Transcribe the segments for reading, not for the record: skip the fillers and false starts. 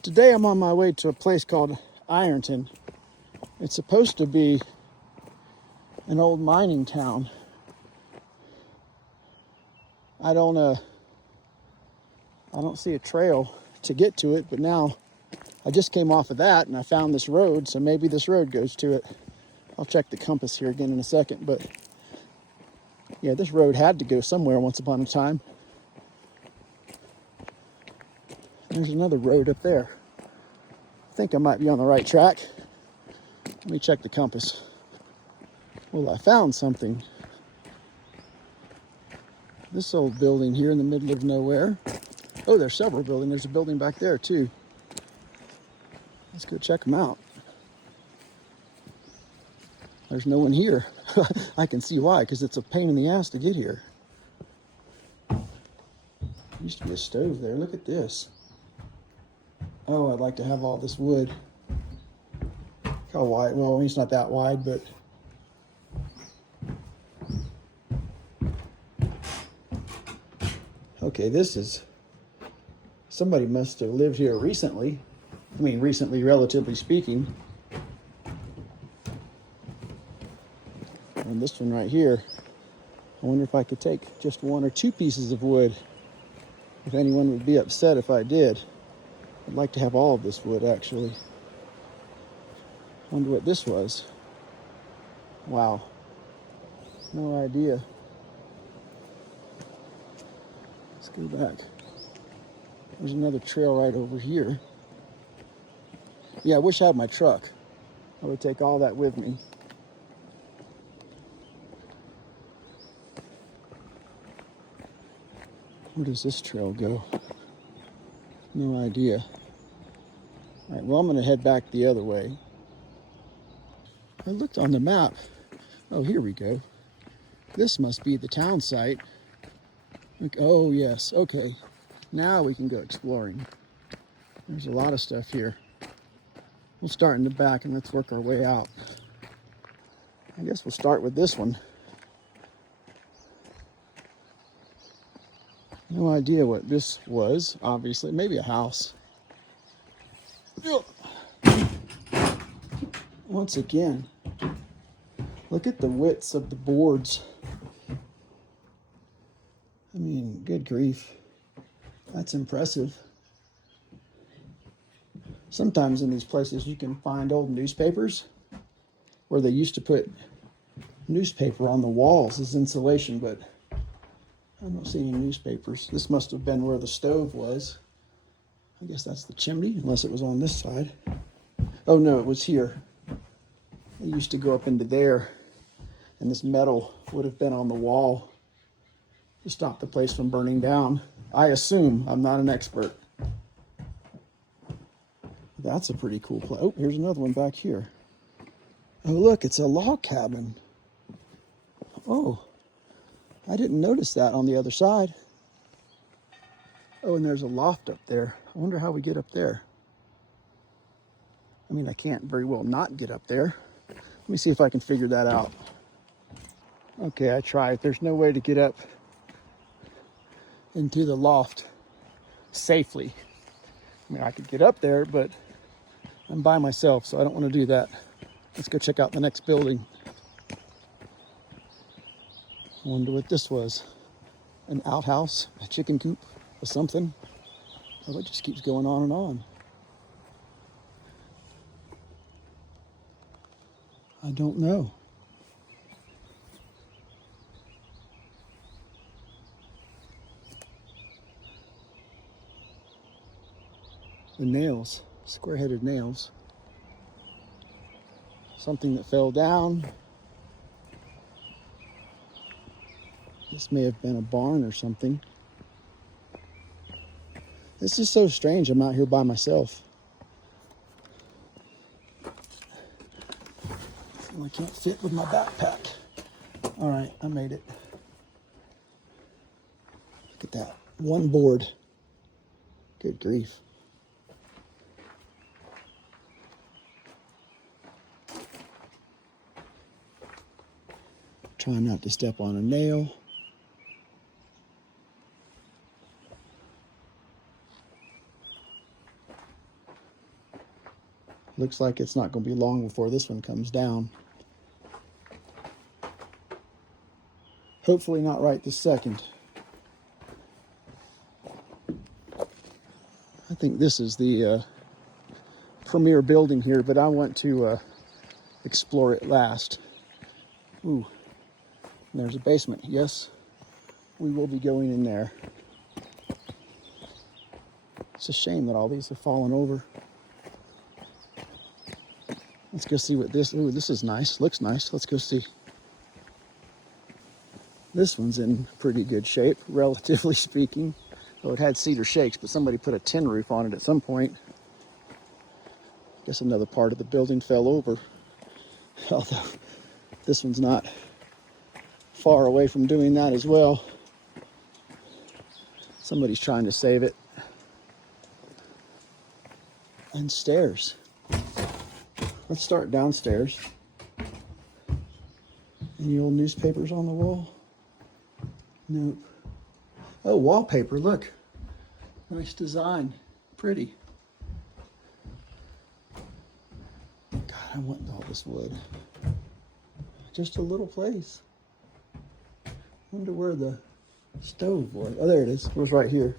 Today I'm on my way to a place called Ironton. It's supposed to be an old mining town. I don't see a trail to get to it, but now I just came off of that and I found this road, so maybe this road goes to it. I'll check the compass here again in a second, but yeah, this road had to go somewhere once upon a time. There's another road up there. I think I might be on the right track. Let me check the compass. Well, I found something. This old building here in the middle of nowhere. Oh, there's several buildings. There's a building back there too. Let's go check them out. There's no one here. I can see why, because it's a pain in the ass to get here. There used to be a stove there. Look at this. Oh, I'd like to have all this wood. How wide? Well, it's not that wide, but okay, this is, somebody must have lived here recently. I mean, recently, relatively speaking. And this one right here, I wonder if I could take just one or two pieces of wood. If anyone would be upset if I did. I'd like to have all of this wood, actually. Wonder what this was. Wow. No idea. Let's go back. There's another trail right over here. Yeah, I wish I had my truck. I would take all that with me. Where does this trail go? No idea. All right, well, I'm gonna head back the other way. I looked on the map. Oh, here we go. This must be the town site. Oh, yes, okay. Now we can go exploring. There's a lot of stuff here. We'll start in the back and let's work our way out. I guess we'll start with this one. No idea what this was, obviously. Maybe a house. Once again, look at the widths of the boards. I mean, good grief. That's impressive. Sometimes in these places you can find old newspapers where they used to put newspaper on the walls as insulation, but I don't see any newspapers. This must have been where the stove was. I guess that's the chimney, unless it was on this side. Oh no, it was here. It used to go up into there, and this metal would have been on the wall to stop the place from burning down. I assume. I'm not an expert. That's a pretty cool place. Oh, here's another one back here. Oh, look, it's a log cabin. Oh, I didn't notice that on the other side. Oh, and there's a loft up there. I wonder how we get up there. I mean, I can't very well not get up there. Let me see if I can figure that out. Okay, I tried. There's no way to get up into the loft safely. I mean, I could get up there, but I'm by myself, so I don't want to do that. Let's go check out the next building. I wonder what this was. An outhouse, a chicken coop, or something. Oh, it just keeps going on and on. I don't know. The nails, square-headed nails. Something that fell down. This may have been a barn or something. This is so strange. I'm out here by myself. I can't fit with my backpack. All right, I made it. Look at that. One board. Good grief. Trying not to step on a nail. Looks like it's not going to be long before this one comes down. Hopefully not right this second. I think this is the premier building here, but I want to explore it last. Ooh, there's a basement. Yes, we will be going in there. It's a shame that all these have fallen over. Let's go see what this, ooh, this is nice. Looks nice. Let's go see. This one's in pretty good shape, relatively speaking. Well, it had cedar shakes, but somebody put a tin roof on it at some point. Guess another part of the building fell over. Although this one's not far away from doing that as well. Somebody's trying to save it. And stairs. Let's start downstairs. Any old newspapers on the wall? Nope. Oh, wallpaper, look. Nice design. Pretty. God, I want all this wood. Just a little place. Wonder where the stove was. Oh, there it is. It was right here.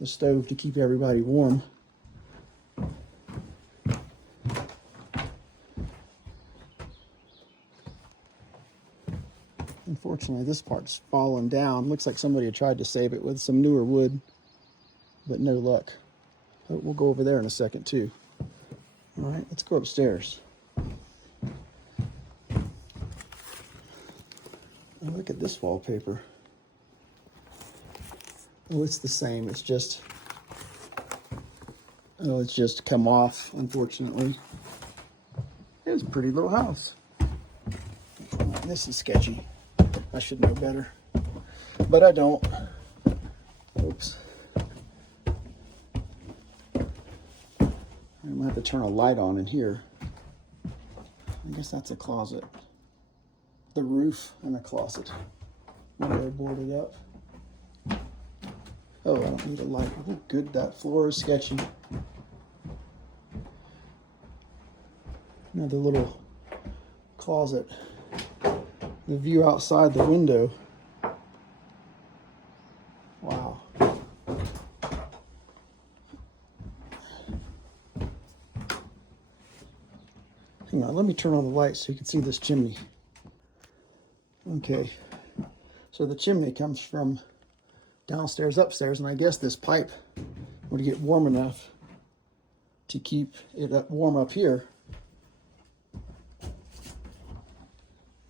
The stove to keep everybody warm. Unfortunately, this part's fallen down. Looks like somebody had tried to save it with some newer wood, but no luck. But we'll go over there in a second, too. All right, let's go upstairs. Oh, look at this wallpaper. Oh, it's the same. It's just come off, unfortunately. It's a pretty little house. This is sketchy. I should know better, but I don't. Oops. I'm gonna have to turn a light on in here. I guess that's a closet. The roof and a closet. Maybe I boarded up. Oh, I don't need a light. Oh, good, that floor is sketchy. Another little closet. The view outside the window. Wow. Hang on, let me turn on the light so you can see this chimney. Okay, so the chimney comes from downstairs, upstairs, and I guess this pipe would get warm enough to keep it warm up here.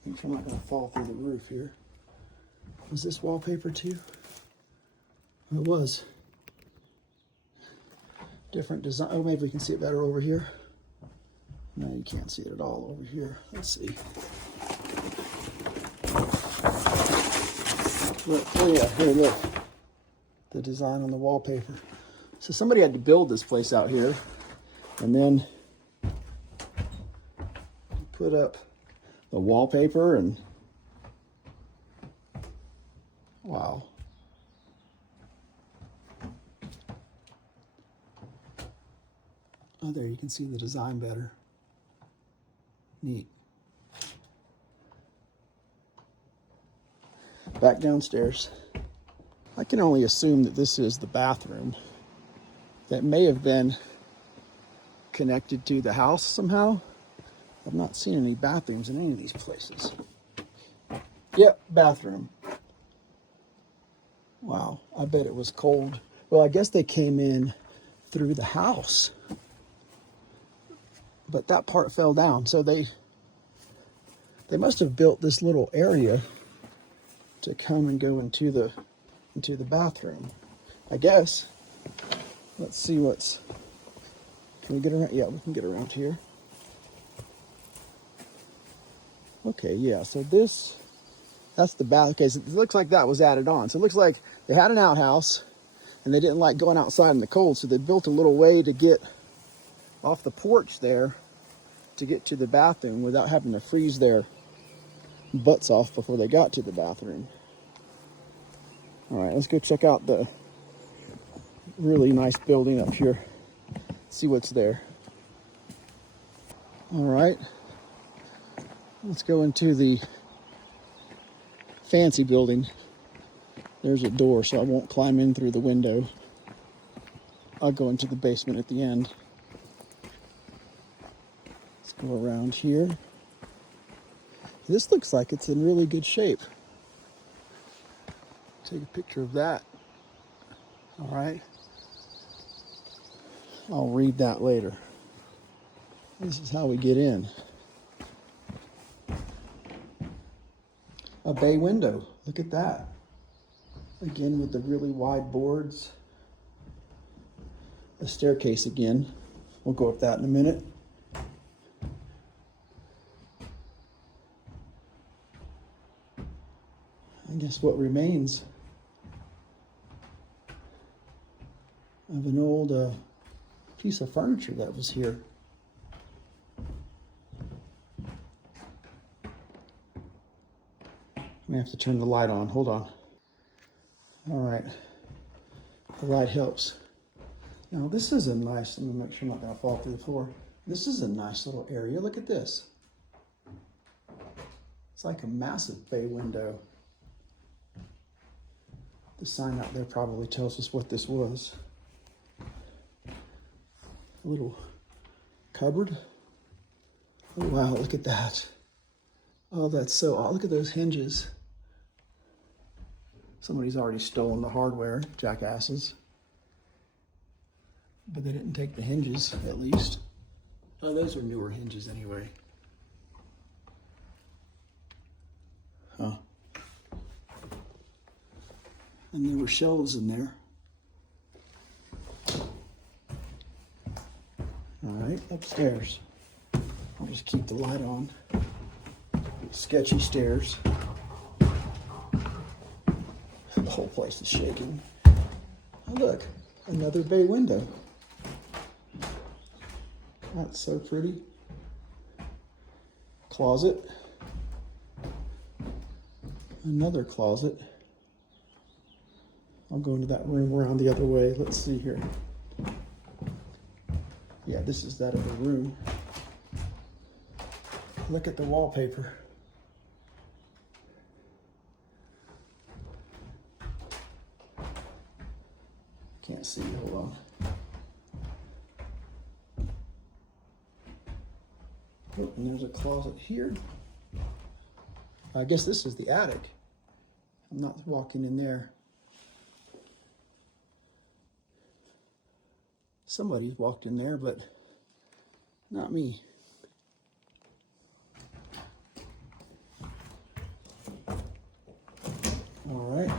Make sure I'm not going to fall through the roof here. Was this wallpaper too? It was. Different design. Oh, maybe we can see it better over here. No, you can't see it at all over here. Let's see. Look, oh yeah, here, look. The design on the wallpaper. So somebody had to build this place out here and then put up the wallpaper and wow. Oh, there you can see the design better. Neat. Back downstairs. I can only assume that this is the bathroom that may have been connected to the house somehow. I've not seen any bathrooms in any of these places. Yep, bathroom. Wow, I bet it was cold. Well, I guess they came in through the house, but that part fell down. So they must have built this little area to come and go into the bathroom, I guess. Let's see what's. Can we get around? Yeah, we can get around here. Okay, yeah, so that's the bath. Okay, so it looks like that was added on. So it looks like they had an outhouse and they didn't like going outside in the cold, so they built a little way to get off the porch there to get to the bathroom without having to freeze their butts off before they got to the bathroom. All right, let's go check out the really nice building up here. See what's there. All right, let's go into the fancy building. There's a door, so I won't climb in through the window. I'll go into the basement at the end. Let's go around here. This looks like it's in really good shape. Take a picture of that. All right. I'll read that later. This is how we get in. A bay window. Look at that. Again with the really wide boards. A staircase again. We'll go up that in a minute. I guess what remains of an old piece of furniture that was here. I have to turn the light on. Hold on. All right. The light helps. Now this is a nice, let me make sure I'm not going to fall through the floor. This is a nice little area. Look at this. It's like a massive bay window. The sign out there probably tells us what this was. A little cupboard. Oh wow, look at that. Oh, that's so odd. Look at those hinges. Somebody's already stolen the hardware, jackasses. But they didn't take the hinges, at least. Oh, those are newer hinges anyway. Huh. And there were shelves in there. All right, upstairs. I'll just keep the light on. Sketchy stairs. The whole place is shaking. Oh, look, another bay window. That's so pretty. Closet. Another closet. I'll go into that room around the other way. Let's see here. Yeah, this is that other room. Look at the wallpaper. Can't see, hold on. Oh, and there's a closet here. I guess this is the attic. I'm not walking in there. Somebody's walked in there, but not me. All right.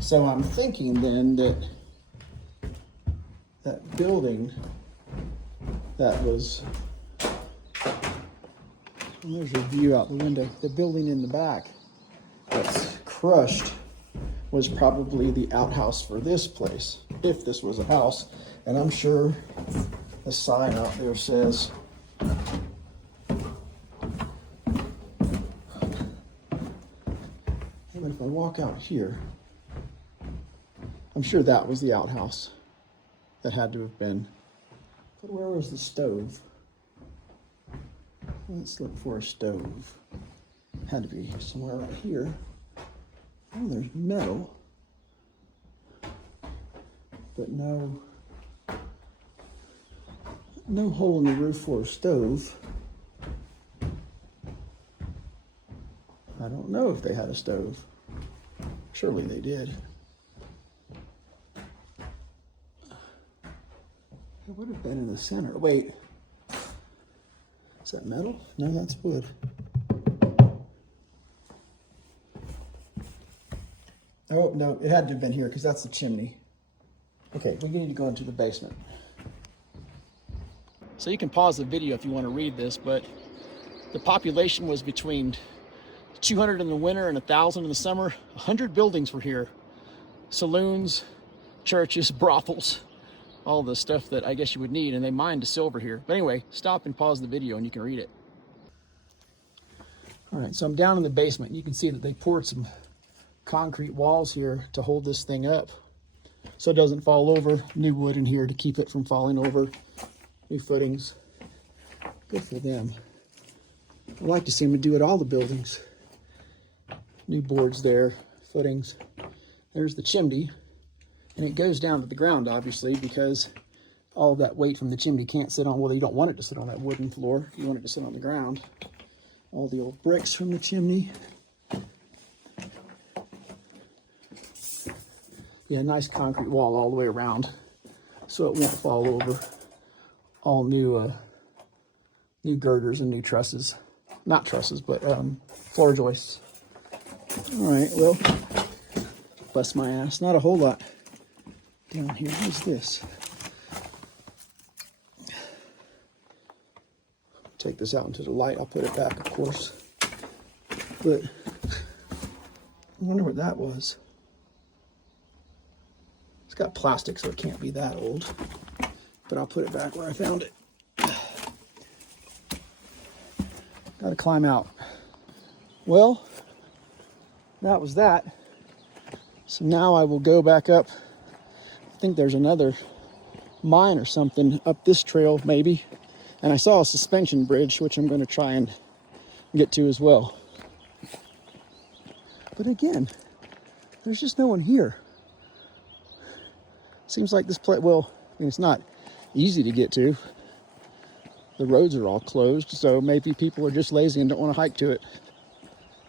So I'm thinking then that that building that was, and there's a view out the window, the building in the back that's crushed was probably the outhouse for this place, if this was a house. And I'm sure the sign out there says but if I walk out here, I'm sure that was the outhouse. That had to have been. But where was the stove? Let's look for a stove. Had to be somewhere right here. Oh, there's metal. But no hole in the roof for a stove. I don't know if they had a stove. Surely they did. It would have been in the center. Wait. Is that metal? No, that's wood. Oh, no, it had to have been here because that's the chimney. Okay, we need to go into the basement. So you can pause the video if you want to read this, but the population was between 200 in the winter and 1,000 in the summer. 100 buildings were here. Saloons, churches, brothels, all the stuff that I guess you would need, and they mined the silver here. But anyway, stop and pause the video and you can read it. All right, so I'm down in the basement. You can see that they poured some concrete walls here to hold this thing up so it doesn't fall over. New wood in here to keep it from falling over. New footings. Good for them. I like to see them do it all the buildings. New boards there, footings. There's the chimney, and it goes down to the ground, obviously, because all of that weight from the chimney can't sit on, well, you don't want it to sit on that wooden floor. You want it to sit on the ground. All the old bricks from the chimney. Yeah, nice concrete wall all the way around, so it won't fall over. All new girders and new trusses. Not trusses, but floor joists. All right, well, bust my ass. Not a whole lot down here. What's this? Take this out into the light. I'll put it back, of course. But I wonder what that was. It's got plastic, so it can't be that old. But I'll put it back where I found it. Got to climb out. Well, that was that. So now I will go back up. I think there's another mine or something up this trail, maybe. And I saw a suspension bridge, which I'm going to try and get to as well. But again, there's just no one here. Seems like this place, well, I mean, it's not easy to get to. The roads are all closed, so maybe people are just lazy and don't want to hike to it.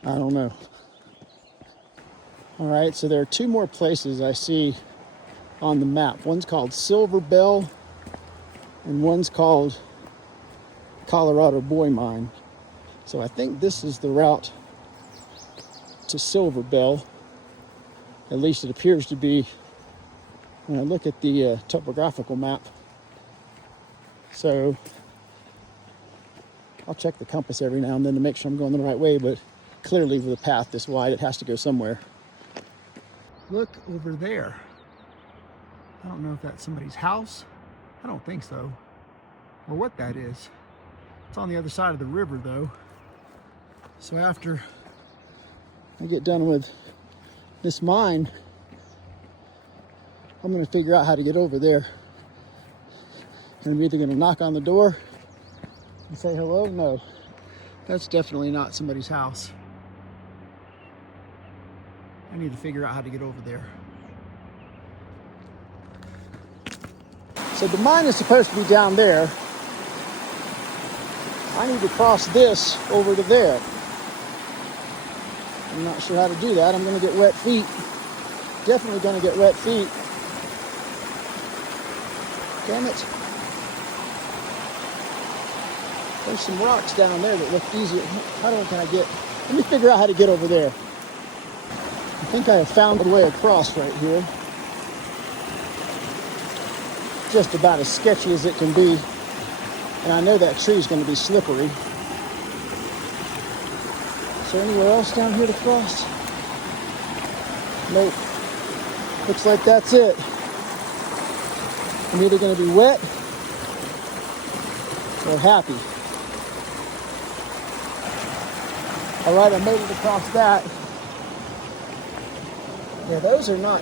I don't know. All right, so there are two more places I see on the map. One's called Silver Bell, and one's called Colorado Boy Mine. So I think this is the route to Silver Bell. At least it appears to be when I look at the topographical map. So I'll check the compass every now and then to make sure I'm going the right way, but clearly with a path this wide, it has to go somewhere. Look over there. I don't know if that's somebody's house. I don't think so. Or what that is. It's on the other side of the river though. So after I get done with this mine, I'm gonna figure out how to get over there. And I'm either gonna knock on the door and say hello. No, that's definitely not somebody's house. I need to figure out how to get over there. So the mine is supposed to be down there. I need to cross this over to there. I'm not sure how to do that. I'm gonna get wet feet. Definitely gonna get wet feet. Damn it. There's some rocks down there that look easier. Can I get? Let me figure out how to get over there. I think I have found a way across right here. Just about as sketchy as it can be. And I know that tree is going to be slippery. Is there anywhere else down here to cross? Nope. Looks like that's it. I'm either going to be wet or happy. All right, I made it across that. Yeah, those are not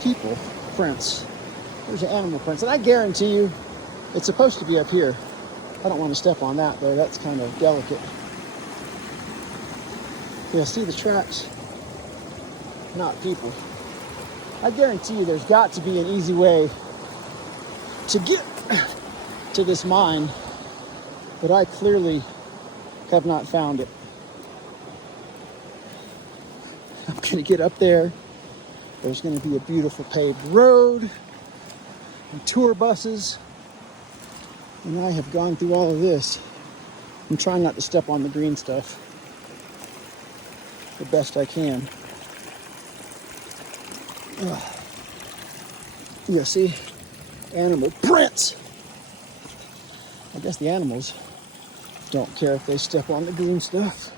people prints. Those are animal prints. And I guarantee you, it's supposed to be up here. I don't want to step on that, though. That's kind of delicate. Yeah, see the tracks? Not people. I guarantee you there's got to be an easy way to get to this mine, but I clearly have not found it. I'm going to get up there. There's going to be a beautiful paved road and tour buses. And I have gone through all of this. I'm trying not to step on the green stuff the best I can. Yeah, see? Animal prints. I guess the animals don't care if they step on the green stuff.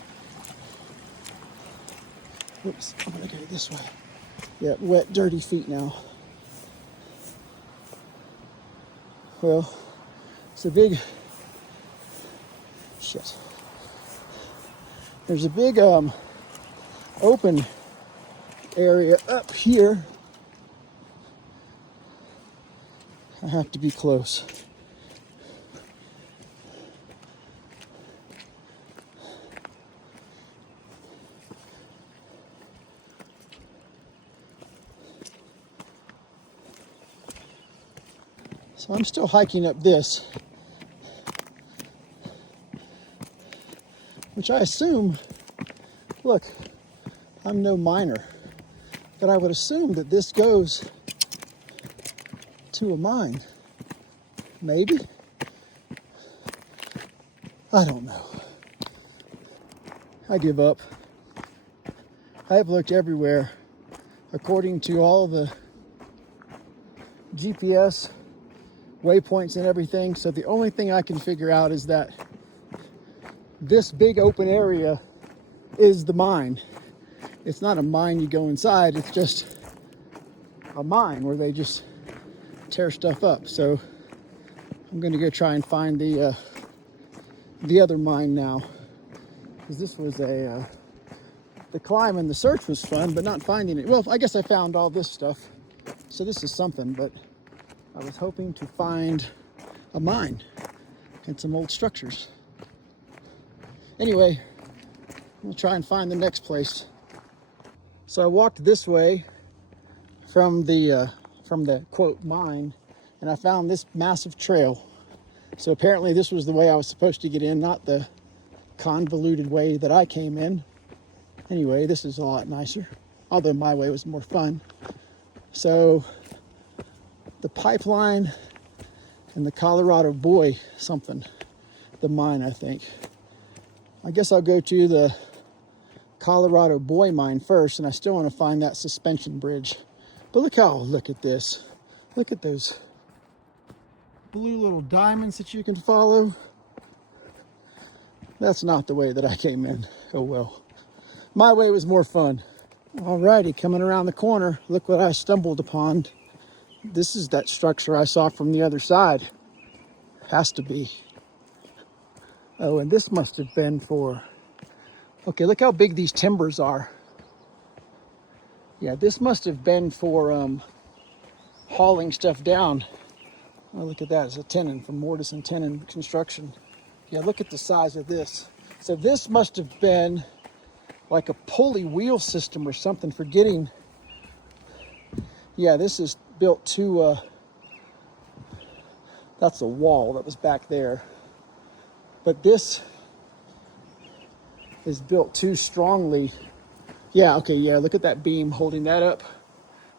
Oops, I'm gonna go this way. Yeah, wet, dirty feet now. Well, it's a big, shit. There's a big open area up here. I have to be close. So I'm still hiking up this, which I assume, look, I'm no miner, but I would assume that this goes to a mine. Maybe? I don't know. I give up. I have looked everywhere. According to all the GPS waypoints and everything, so the only thing I can figure out is that this big open area is the mine. It's not a mine you go inside, it's just a mine where they just tear stuff up. So I'm gonna go try and find the other mine now, because this was the climb and the search was fun, but not finding it. Well, I guess I found all this stuff, so this is something, but I was hoping to find a mine and some old structures. Anyway, we'll try and find the next place. So I walked this way from the quote mine, and I found this massive trail. So apparently this was the way I was supposed to get in, not the convoluted way that I came in. Anyway, this is a lot nicer, although my way was more fun. So the pipeline and the Colorado Boy something, the mine, I think. I guess I'll go to the Colorado Boy mine first, and I still want to find that suspension bridge. But look at this. Look at those blue little diamonds that you can follow. That's not the way that I came in. Oh well. My way was more fun. Alrighty, coming around the corner, look what I stumbled upon. This is that structure I saw from the other side. Has to be. Oh, and this must have been for... Okay, look how big these timbers are. Yeah, this must have been for hauling stuff down. Oh, look at that. It's a tenon from Mortise and Tenon Construction. Yeah, look at the size of this. So this must have been like a pulley wheel system or something for getting... Yeah, this is built to... that's a wall that was back there. But this is built too strongly. Yeah, okay, yeah, look at that beam holding that up.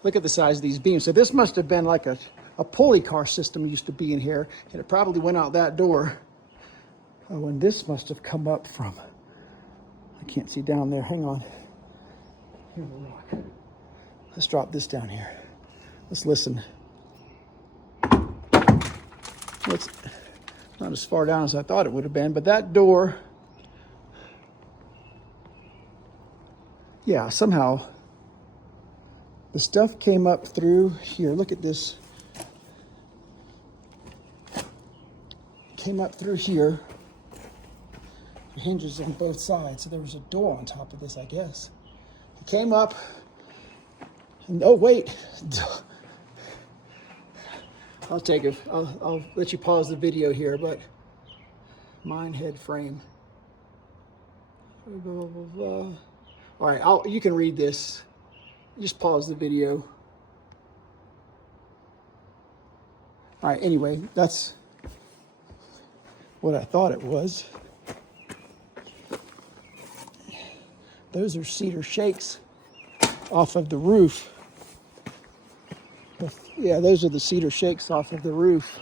Look at the size of these beams. So this must have been like a pulley car system used to be in here, and it probably went out that door. Oh, and this must have come up from... I can't see down there, hang on. Here's a rock. Let's drop this down here. Let's listen. It's not as far down as I thought it would have been, but that door... Yeah, somehow the stuff came up through here. Look at this. Came up through here. The hinges on both sides. So there was a door on top of this, I guess. It came up. And oh, wait. I'll let you pause the video here, but mine head frame. Blah, blah, blah. All right, you can read this. Just pause the video. All right, anyway, that's what I thought it was. Those are cedar shakes off of the roof. Yeah, those are the cedar shakes off of the roof.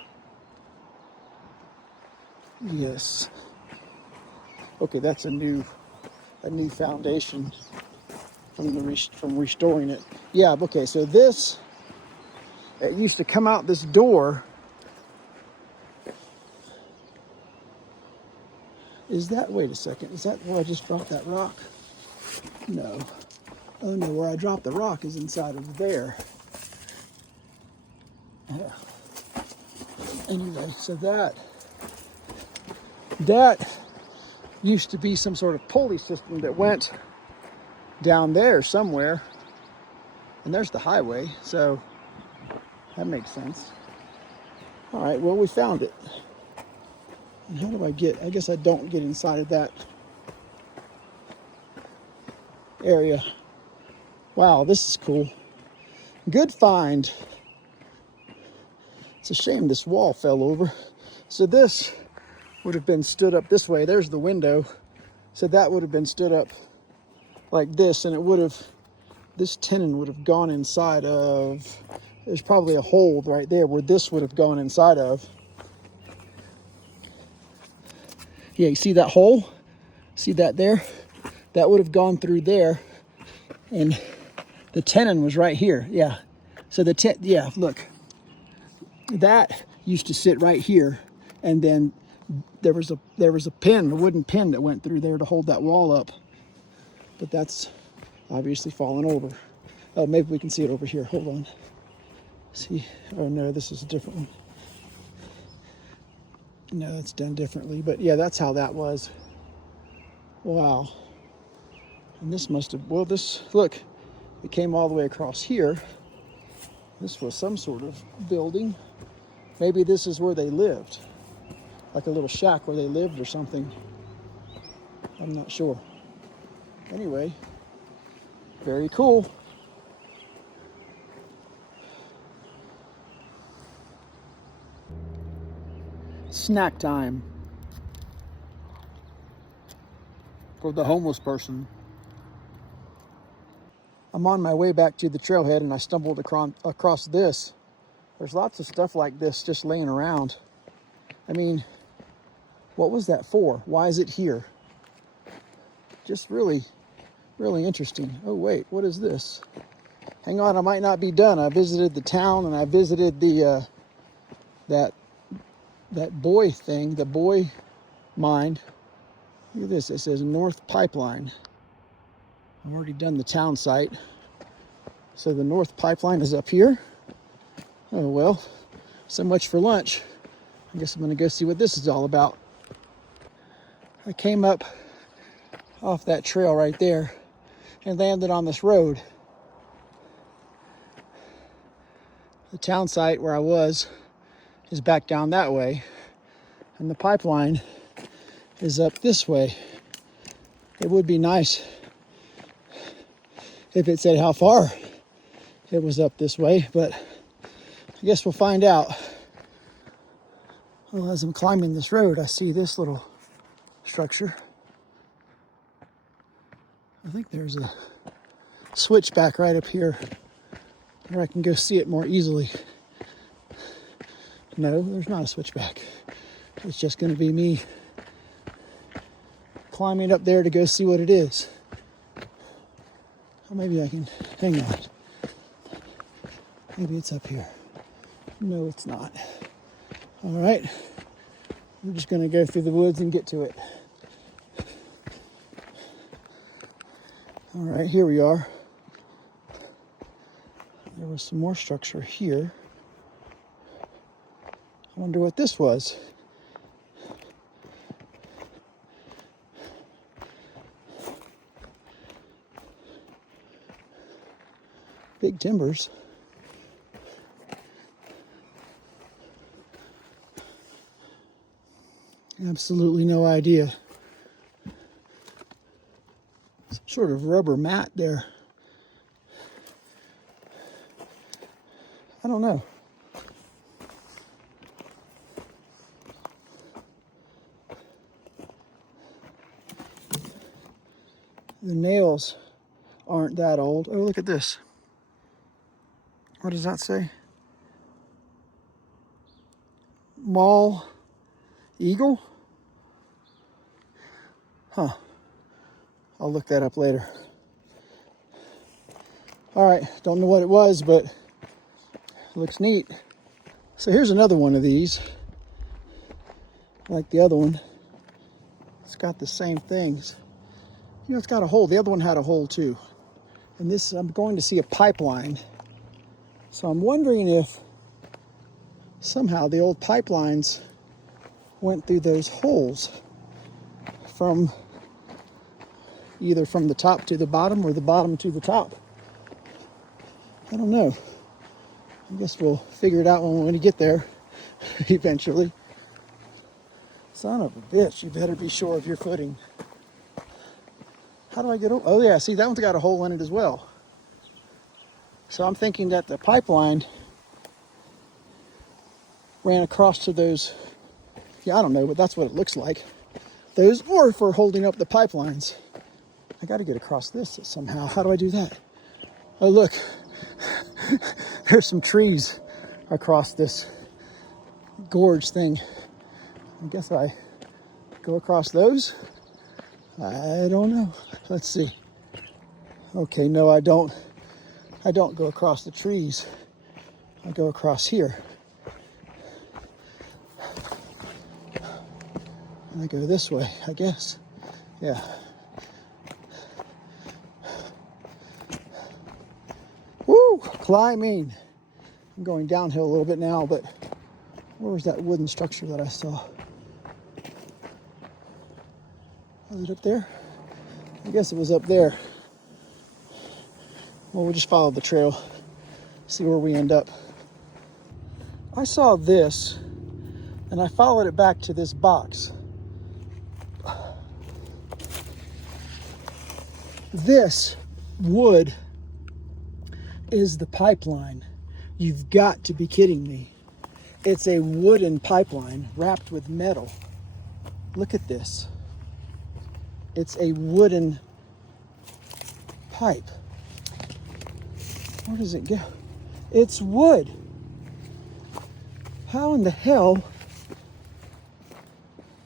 Yes. Okay, that's a new foundation from restoring it. Yeah, okay, so this, it used to come out this door. Is that, wait a second, is that where I just dropped that rock? No. Oh no, where I dropped the rock is inside of there. Yeah. Anyway, so that used to be some sort of pulley system that went down there somewhere, and there's the highway, so that makes sense. All right, well, we found it. And how do I guess I don't get inside of that area. Wow, this is cool. Good find. It's a shame this wall fell over. So this would have been stood up this way. There's the window. So that would have been stood up like this, and it would have, this tenon would have gone inside of, there's probably a hole right there where this would have gone inside of. Yeah, you see that hole? See that there? That would have gone through there, and the tenon was right here. Yeah. So yeah, look. That used to sit right here, and then there was a pin, a wooden pin that went through there to hold that wall up. But that's obviously fallen over. Oh, maybe we can see it over here. Hold on. See? Oh no, this is a different one. No, it's done differently. But yeah, that's how that was. Wow. And this must have, well, this, look, it came all the way across here. This was some sort of building. Maybe this is where they lived. Like a little shack where they lived or something. I'm not sure. Anyway, very cool. Snack time for the homeless person. I'm on my way back to the trailhead and I stumbled across this. There's lots of stuff like this just laying around. I mean, what was that for? Why is it here? Just really, really interesting. Oh wait, what is this? Hang on, I might not be done. I visited the town and I visited the that buoy thing, the buoy mine. Look at this, it says North Pipeline. I've already done the town site. So the North Pipeline is up here. Oh well, so much for lunch. I guess I'm gonna go see what this is all about. I came up off that trail right there and landed on this road. The town site where I was is back down that way, and the pipeline is up this way. It would be nice if it said how far it was up this way, but I guess we'll find out. Well, as I'm climbing this road, I see this little structure. I think there's a switchback right up here where I can go see it more easily. No, there's not a switchback. It's just going to be me climbing up there to go see what it is. Or maybe I can, hang on. Maybe it's up here. No, it's not. All right. We're just going to go through the woods and get to it. All right, here we are. There was some more structure here. I wonder what this was. Big timbers. Absolutely no idea. Some sort of rubber mat there. I don't know. The nails aren't that old. Oh, look at this. What does that say? Mall Eagle? Huh. I'll look that up later. All right, don't know what it was, but it looks neat. So here's another one of these. Like the other one. It's got the same things. You know, it's got a hole. The other one had a hole too. And this, I'm going to see a pipeline. So I'm wondering if somehow the old pipelines went through those holes from either from the top to the bottom or the bottom to the top. I don't know. I guess we'll figure it out when we get there eventually. Son of a bitch, you better be sure of your footing. How do I get over? Oh yeah, see, that one's got a hole in it as well. So I'm thinking that the pipeline ran across to those, yeah, I don't know, but that's what it looks like. Those, or for holding up the pipelines. I got to get across this somehow. How do I do that? Oh, look, there's some trees across this gorge thing. I guess I go across those. I don't know. Let's see. Okay, no, I don't. I don't go across the trees. I go across here. And I go this way, I guess. Yeah. Woo! Climbing. I'm going downhill a little bit now, but where was that wooden structure that I saw? Was it up there? I guess it was up there. Well, we'll just follow the trail, see where we end up. I saw this, and I followed it back to this box. This wood is the pipeline. You've got to be kidding me. It's a wooden pipeline wrapped with metal. Look at this. It's a wooden pipe. Where does it go? It's wood. How in the hell?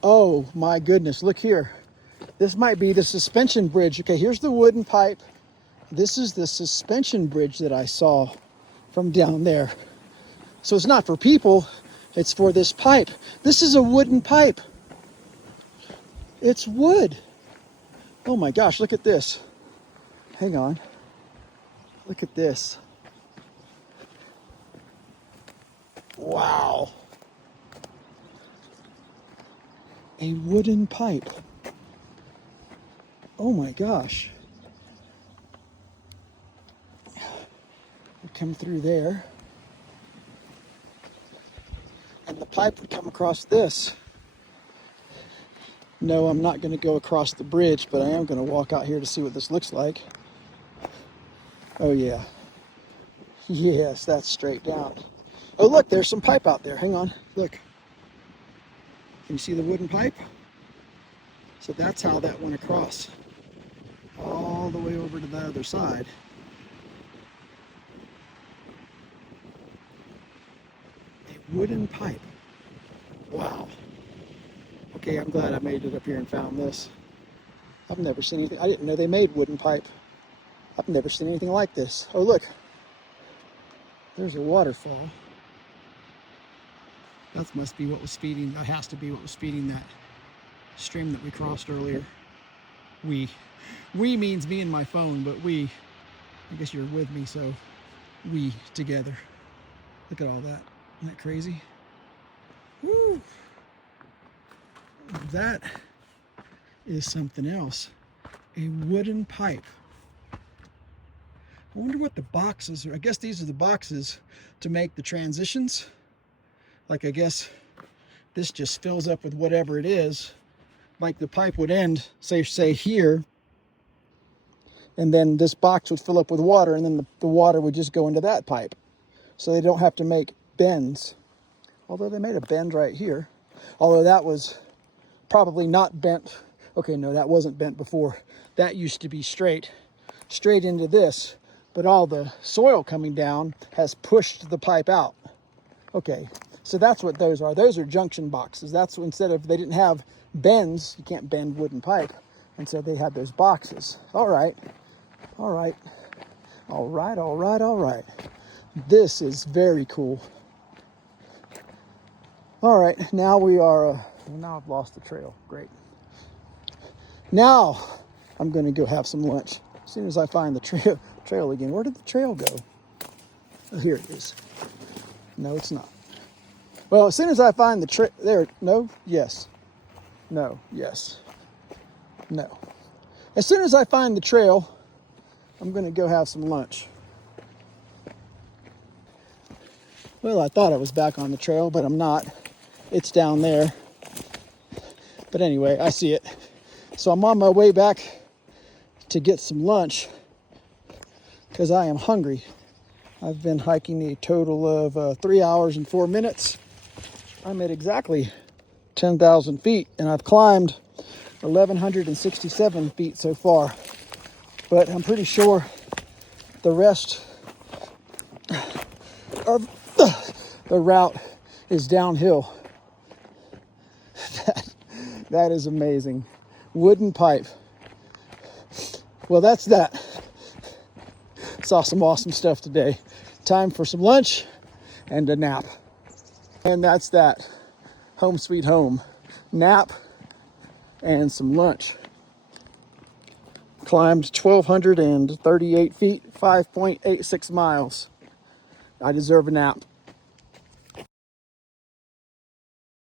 Oh my goodness, look here. This might be the suspension bridge. Okay, here's the wooden pipe. This is the suspension bridge that I saw from down there. So it's not for people, it's for this pipe. This is a wooden pipe. It's wood. Oh my gosh, look at this. Hang on. Look at this. Wow. A wooden pipe. Oh my gosh. Would come through there. And the pipe would come across this. No, I'm not going to go across the bridge, but I am going to walk out here to see what this looks like. Oh yeah. Yes, that's straight down. Oh look, there's some pipe out there. Hang on, look. Can you see the wooden pipe? So that's how that went across. All the way over to the other side. A wooden pipe. Wow. Okay, I'm glad I made it up here and found this. I've never seen anything. I didn't know they made wooden pipe. I've never seen anything like this. Oh, look. There's a waterfall. That must be what was feeding, that has to be what was feeding that stream that we crossed earlier. We means me and my phone, but we, I guess you're with me, so we together. Look at all that. Isn't that crazy? Woo! That is something else. A wooden pipe. I wonder what the boxes are. I guess these are the boxes to make the transitions. Like, I guess this just fills up with whatever it is. Like the pipe would end, say here, and then this box would fill up with water, and then the water would just go into that pipe. So they don't have to make bends. Although they made a bend right here. Although that was probably not bent. Okay, no, that wasn't bent before. That used to be straight into this. But all the soil coming down has pushed the pipe out. Okay, so that's what those are. Those are junction boxes. That's instead of, they didn't have bends, you can't bend wooden pipe. And so they had those boxes. All right. This is very cool. All right, now we are, now I've lost the trail. Great. Now I'm going to go have some lunch. As soon as I find the trail again. Where did the trail go? Oh, here it is. No, it's not. Well, as soon as I find the trail, there, no, yes. No, yes. No. As soon as I find the trail, I'm going to go have some lunch. Well, I thought I was back on the trail, but I'm not. It's down there. But anyway, I see it. So I'm on my way back to get some lunch because I am hungry. I've been hiking a total of 3 hours and 4 minutes. I'm at exactly 10,000 feet, and I've climbed 1,167 feet so far. But I'm pretty sure the rest of the route is downhill. That is amazing. Wooden pipe. Well, that's that. Saw some awesome stuff today. Time for some lunch and a nap. And that's that. Home sweet home. Nap and some lunch. Climbed 1,238 feet, 5.86 miles. I deserve a nap.